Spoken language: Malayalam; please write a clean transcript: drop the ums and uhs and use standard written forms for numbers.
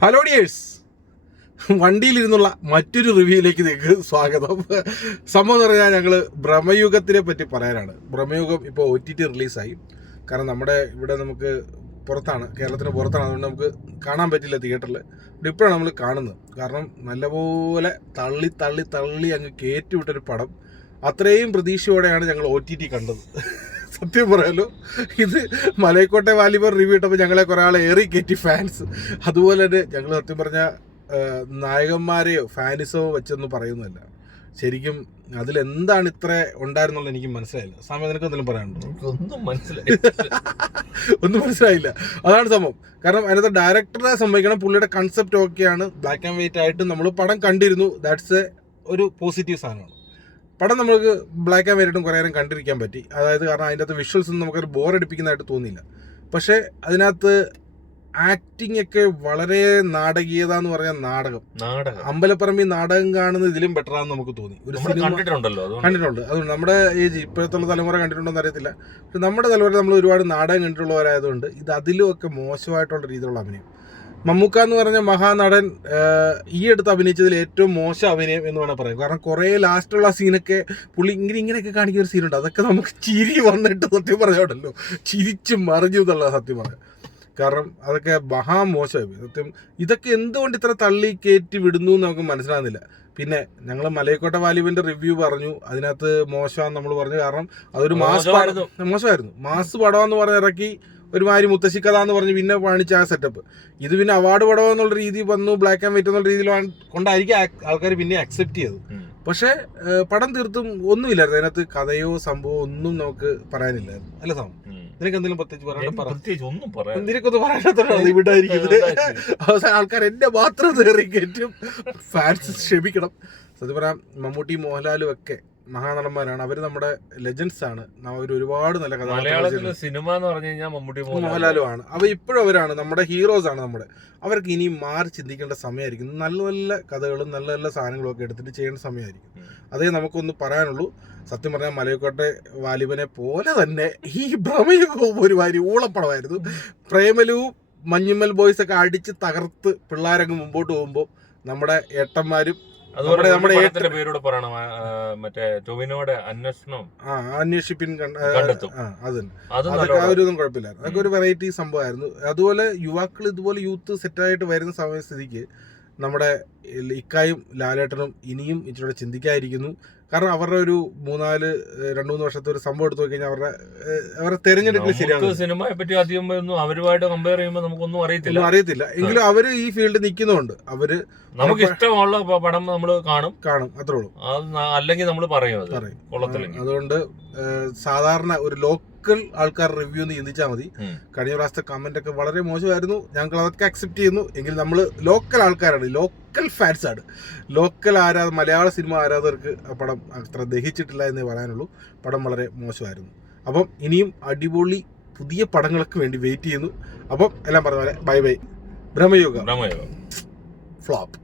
ഹലോ ഡിയേഴ്സ്, വണ്ടിയിലിരുന്നുള്ള മറ്റൊരു റിവ്യൂയിലേക്ക് നിങ്ങൾക്ക് സ്വാഗതം. സംഭവം എന്ന് പറഞ്ഞാൽ ഞങ്ങൾ ഭ്രമയുഗത്തിനെ പറ്റി പറയാനാണ്. ഭ്രമയുഗം ഇപ്പോൾ OTT റിലീസായി. കാരണം നമ്മുടെ ഇവിടെ നമുക്ക് പുറത്താണ്, കേരളത്തിന് പുറത്താണ്, അതുകൊണ്ട് നമുക്ക് കാണാൻ പറ്റില്ല തിയേറ്ററിൽ. ഇപ്പോഴാണ് നമ്മൾ കാണുന്നത്. കാരണം നല്ലപോലെ തള്ളി തള്ളി തള്ളി അങ്ങ് കയറ്റിവിട്ടൊരു പടം. അത്രയും പ്രതീക്ഷയോടെയാണ് ഞങ്ങൾ OTT കണ്ടത്. സത്യം പറയാലോ, ഇത് മലയക്കോട്ടെ വാലിബർ റിവ്യൂ ഇട്ടപ്പോൾ ഞങ്ങളെ കുറേ ആൾ ഏറി കയറ്റി ഫാൻസ്. അതുപോലെ തന്നെ ഞങ്ങൾ സത്യം പറഞ്ഞാൽ നായകന്മാരെയോ ഫാനിസോ വെച്ചൊന്നും പറയുന്നില്ല. ശരിക്കും അതിലെന്താണ് ഇത്ര ഉണ്ടായിരുന്നുള്ളത് എനിക്ക് മനസ്സിലായില്ല. സമയം നിനക്ക് എന്തെങ്കിലും പറയാനുണ്ടോ? ഒന്നും മനസ്സിലായില്ല. അതാണ് സംഭവം. കാരണം അതിനകത്ത് ഡയറക്ടറെ സമ്മതിക്കണം, പുള്ളിയുടെ കൺസെപ്റ്റ് ഓക്കെയാണ്. ബ്ലാക്ക് ആൻഡ് വൈറ്റ് ആയിട്ട് നമ്മൾ പടം കണ്ടിരുന്നു. ദാറ്റ്സ് ഒരു പോസിറ്റീവ് സാധനമാണ്. പടം നമുക്ക് ബ്ലാക്ക് ആൻഡ് വൈറ്റും കുറേ നേരം കണ്ടിരിക്കാൻ പറ്റി. അതായത് കാരണം അതിൻ്റെ അകത്ത് വിഷ്വൽസ് ഒന്നും നമുക്കൊരു ബോറടിപ്പിക്കുന്നതായിട്ട് തോന്നിയില്ല. പക്ഷേ അതിനകത്ത് ആക്ടിങ് ഒക്കെ വളരെ നാടകീയത എന്ന് പറഞ്ഞാൽ നാടകം അമ്പലപ്പറമ്പിൽ നാടകം കാണുന്നത് ഇതിലും ബെറ്ററാന്ന് നമുക്ക് തോന്നി. ഒരു സിനിമ കണ്ടിട്ടുണ്ട്. അതുകൊണ്ട് നമ്മുടെ ഏജ് ഇപ്പോഴത്തുള്ള തലമുറ കണ്ടിട്ടുണ്ടോന്ന് അറിയത്തില്ല. പക്ഷെ നമ്മുടെ തലമുറ നമ്മൾ ഒരുപാട് നാടകം കണ്ടിട്ടുള്ളവരായതുകൊണ്ട് ഇത് അതിലും ഒക്കെ മോശമായിട്ടുള്ള രീതിയിലുള്ള അഭിനയം. മമ്മൂക്ക എന്ന് പറഞ്ഞ മഹാനടൻ ഈ അടുത്ത് അഭിനയിച്ചതിൽ ഏറ്റവും മോശം അഭിനയം എന്ന് വേണം പറയാം. കാരണം കുറേ ലാസ്റ്റുള്ള സീനൊക്കെ പുള്ളി ഇങ്ങനെയൊക്കെ കാണിക്കുന്ന ഒരു സീനുണ്ട്. അതൊക്കെ നമുക്ക് ചിരി വന്നിട്ട് സത്യം പറഞ്ഞോണ്ടല്ലോ ചിരിച്ച് മറിഞ്ഞു എന്നുള്ള സത്യം പറയാം. കാരണം അതൊക്കെ മഹാമോശമായി സത്യം. ഇതൊക്കെ എന്തുകൊണ്ട് ഇത്ര തള്ളി കയറ്റി വിടുന്നു എന്ന് നമുക്ക് മനസ്സിലാകുന്നില്ല. പിന്നെ ഞങ്ങൾ മലയക്കോട്ടെ വാലിബിന്റെ റിവ്യൂ പറഞ്ഞു, അതിനകത്ത് മോശമാണെന്ന് നമ്മൾ പറഞ്ഞു. കാരണം അതൊരു മോശമായിരുന്നു. മാസ് പടമെന്ന് പറഞ്ഞ് ഇറക്കി ഒരുമാതിരി മുത്തശ്ശി കഥ എന്ന് പറഞ്ഞ് പിന്നെ കാണിച്ച ആ സെറ്റപ്പ്. ഇത് പിന്നെ അവാർഡ് പടം എന്നുള്ള രീതി വന്നു, ബ്ലാക്ക് ആൻഡ് വൈറ്റ് എന്നുള്ള രീതിയിൽ കൊണ്ടായിരിക്കും ആൾക്കാർ പിന്നെ അക്സെപ്റ്റ് ചെയ്തത്. പക്ഷേ പടം തീർത്തും ഒന്നുമില്ലായിരുന്നു അതിനകത്ത്. കഥയോ സംഭവമോ ഒന്നും നമുക്ക് പറയാനില്ലായിരുന്നു. അല്ല സാം, നിനക്ക് എന്തെങ്കിലും പ്രത്യേകിച്ച് പറയാൻ നിനക്കൊന്നും പറയാത്തതാണ് ഇവിടെ ഇരിക്കുന്നത്. അവസാനം ആൾക്കാർ എന്നെ മാത്രം കയറി കയറ്റും. ഫാൻസ് ക്ഷമിക്കണം. സത്യം പറയാം, മമ്മൂട്ടി മോഹൻലാലും ഒക്കെ മഹാനടന്മാരാണ്. അവർ നമ്മുടെ ലെജൻഡ്സ് ആണ്. അവർ ഒരുപാട് നല്ല കഥ സിനിമ എന്ന് പറഞ്ഞു കഴിഞ്ഞാൽ മമ്മൂട്ടി മോഹൻലാലും ആണ്. ഇപ്പോഴും അവരാണ് നമ്മുടെ ഹീറോസ് ആണ്. അവർക്ക് ഇനി മാറി ചിന്തിക്കേണ്ട സമയമായിരിക്കും. നല്ല നല്ല കഥകളും നല്ല നല്ല സാധനങ്ങളും ഒക്കെ എടുത്തിട്ട് ചെയ്യേണ്ട സമയമായിരിക്കും. അതേ നമുക്കൊന്ന് പറയാനുള്ളൂ. സത്യം പറഞ്ഞാൽ മലയക്കോട്ടെ വാലിബനെ പോലെ തന്നെ ഈ ഭ്രമയുഗവും ഒരു വാരി ഊളപ്പടമായിരുന്നു. പ്രേമലുവും മഞ്ഞുമ്മൽ ബോയ്സ് ഒക്കെ അടിച്ച് തകർത്ത് പിള്ളേരങ്ങ് മുമ്പോട്ട് പോകുമ്പോൾ നമ്മുടെ ഏട്ടന്മാരും നമ്മുടെ പേരോട് പറയണം, മറ്റേ ടൊവിനോയുടെ അന്വേഷിപ്പിൻ അതൊക്കെ അവരൊന്നും കുഴപ്പമില്ലായിരുന്നു. അതൊക്കെ ഒരു വെറൈറ്റി സംഭവമായിരുന്നു. അതുപോലെ യുവാക്കൾ ഇതുപോലെ യൂത്ത് സെറ്റായിട്ട് വരുന്ന സമയസ്ഥിതിക്ക് നമ്മുടെ ഇക്കായും ലാലേട്ടനും ഇനിയും ഇച്ചിരി ചിന്തിക്കാതിരിക്കുന്നു. കാരണം അവരുടെ ഒരു 2-3 വർഷത്തെ ഒരു സംഭവം എടുത്തു കഴിഞ്ഞാൽ അവരുടെ തെരഞ്ഞെടുപ്പിൽ ശരിയാണ്. സിനിമയെ പറ്റി അധികം അവരുമായിട്ട് കമ്പയർ ചെയ്യുമ്പോൾ നമുക്കൊന്നും അറിയത്തില്ല. എങ്കിലും അവര് ഈ ഫീൽഡ് നിൽക്കുന്നതുകൊണ്ട് അവര് നമുക്ക് ഇഷ്ടമുള്ള പടം നമ്മൾ കാണും അത്രേ ഉള്ളൂ. അല്ലെങ്കിൽ നമ്മൾ പറയും. അതുകൊണ്ട് സാധാരണ ഒരു ലോക്കൽ ആൾക്കാർ റിവ്യൂ എന്ന് ചിന്തിച്ചാൽ മതി. കഴിഞ്ഞ പ്രാവശ്യത്തെ കമന്റ് ഒക്കെ വളരെ മോശമായിരുന്നു. ഞങ്ങൾ അതൊക്കെ അക്സെപ്റ്റ് ചെയ്യുന്നു. എങ്കിൽ നമ്മൾ ലോക്കൽ ആൾക്കാരാണ്, ലോക്കൽ ഫാൻസ് ആണ്. ലോക്കൽ മലയാള സിനിമ ആരാധകർക്ക് ആ പടം അത്ര ദഹിച്ചിട്ടില്ല എന്നേ പറയാനുള്ളൂ. പടം വളരെ മോശമായിരുന്നു. അപ്പം ഇനിയും അടിപൊളി പുതിയ പടങ്ങൾക്ക് വേണ്ടി വെയിറ്റ് ചെയ്യുന്നു. അപ്പം എല്ലാം പറഞ്ഞ പോലെ ബൈ ബൈ. ഭ്രമയുഗം ഫ്ലോപ്പ്.